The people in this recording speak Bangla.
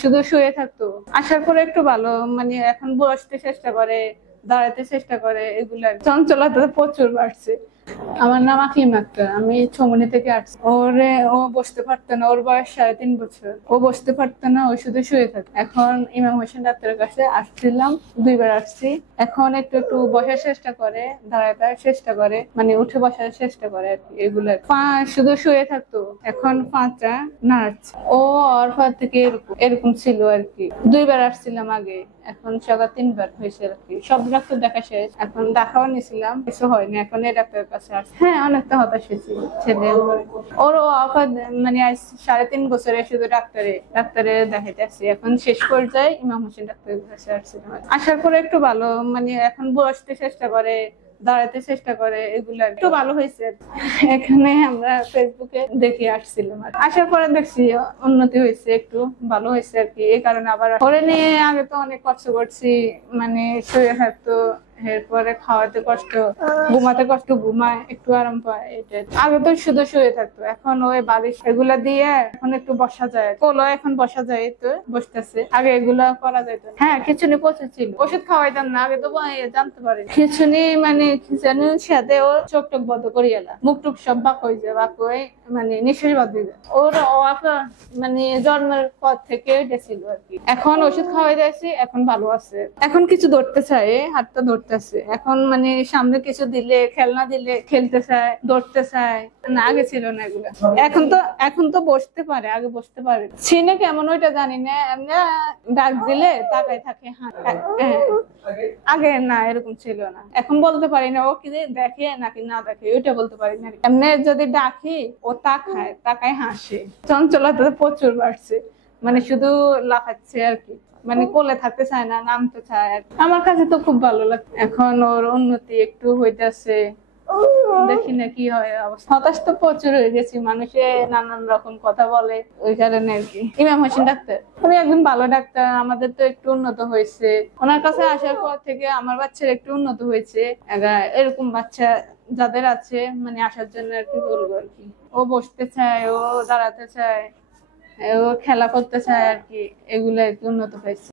শুধু শুয়ে থাকতো, আসার পরে একটু ভালো, মানে এখন বসতে চেষ্টা করে, দাঁড়াতে চেষ্টা করে, এগুলা চঞ্চলতা প্রচুর বাড়ছে। আমার নাম আকিম আক্তার, আমি ছমনি থেকে আসছি। ও বসতে পারতো না, ওর বয়স 3.5 বছর। ও বসতে পারতো না, ও শুধু শুয়ে থাকতো। এখন ইমাম হোসেন ডাক্তারের কাছে আসছিলাম, 2বার আসছি। এখন একটু একটু বসার চেষ্টা করে, দাঁড়াতে চেষ্টা করে, মানে উঠে বসার চেষ্টা করে আর কি। এগুলো পা শুধু শুয়ে থাকতো, এখন পাটা নাড়াচ্ছে। ও ওর পা থেকে এরকম এরকম ছিল আর কি। 2বার আসছিলাম আগে, এখন সকাল 3বার হয়েছে আর কি। সব ডাক্তার দেখা শেষ, এখন দেখাও নিয়েছিলাম, কিছু হয়নি। এখন এই ডাক্তারের কাছে আসছে। হ্যাঁ, অনেকটা হতাশ হয়েছি ছেলে। ওরও অফার, মানে আজ 3.5 বছরে শুধু ডাক্তারে দেখাইতে আসছি। এখন শেষ পর্যায়ে ইমাম হোসেন ডাক্তারের কাছে আসছিলাম। আসার পরে একটু ভালো, মানে এখন বসতে চেষ্টা করে, দাঁড়াতে চেষ্টা করে, এগুলা একটু ভালো হয়েছে। এখানে আমরা ফেসবুকে দেখে আসছিলাম, আসার পরে দেখছি উন্নতি হয়েছে, একটু ভালো হয়েছে আর কি। এই কারণে আবার ওরে নিয়ে আগে তো অনেক কষ্ট করছি, মানে শুয়ে থাকতো, এরপরে খাওয়াতে কষ্ট, ঘুমাতে কষ্ট, ঘুমায় একটু আরাম পায়। এটা আগে তো শুধু শুয়ে থাকতো, এখন ওই বালিশ এগুলা দিয়ে এখন একটু বসা যায়, কোলো এখন বসা যায়, তো বসতেছে। আগে এগুলা করা যেত না। হ্যাঁ, খিচুনি প্রচুর ছিল, ওষুধ খাওয়াইতাম না আগে, তো জানতে পারি খিচুনি, মানে খিচুনির সাথে ও চোখ টোক বন্ধ করিয়ে এলা, মুখ টুক সব বাক হয়ে যায়, বাক হয়ে মানে নিঃশ্বাস বাদ দিয়ে যায়। ওর মানে জন্মের পর থেকে এটা ছিল আর কি। এখন ওষুধ খাওয়াই দিয়েছি, এখন ভালো আছে। এখন কিছু ধরতে চায়, হাতটা ধরতেছে এখন, মানে সামনে কিছু দিলে, খেলনা দিলে খেলতে চায়, ধরতে চায় না, আগে ছিল না এগুলো। এখন তো বসতে পারে, আগে বসতে পারে ছিনে কেমন ওইটা জানি না, এমনি ডাক দিলে তাকায় থাকে। হ্যাঁ, আগে না এরকম ছিল না। এখন বলতে পারি না ও কি দেখে নাকি না দেখে, ওইটা বলতে পারি না। এমনি যদি ডাকি ও তাকায় হাসে। চঞ্চলতা প্রচুর বাড়ছে, মানে শুধু লাফাচ্ছে আর কি, মানে কোলে থাকতে চায় না, নামতে চায়। আমার কাছে তো খুব ভালো লাগে। এখন ওর উন্নতি একটু হইতেছে, দেখি না কি হয় অবস্থা। হতাশ তো প্রচুর হয়ে গেছি, মানুষে নানান রকম কথা বলে, ওই কারণে আর কি। ইমাম হোসেন ডাক্তার উনি একদম ভালো ডাক্তার, আমাদের তো একটু উন্নত হয়েছে ওনার কাছে আসার পর থেকে। আমার বাচ্চার একটু উন্নত হয়েছে। এরকম বাচ্চা যাদের আছে, মানে আসার জন্য আর কি বলবো আর কি। ও বসতে চায়, ও দাঁড়াতে চায়, ও খেলা করতে চায় আর কি, এগুলো আর কি উন্নত হয়েছে।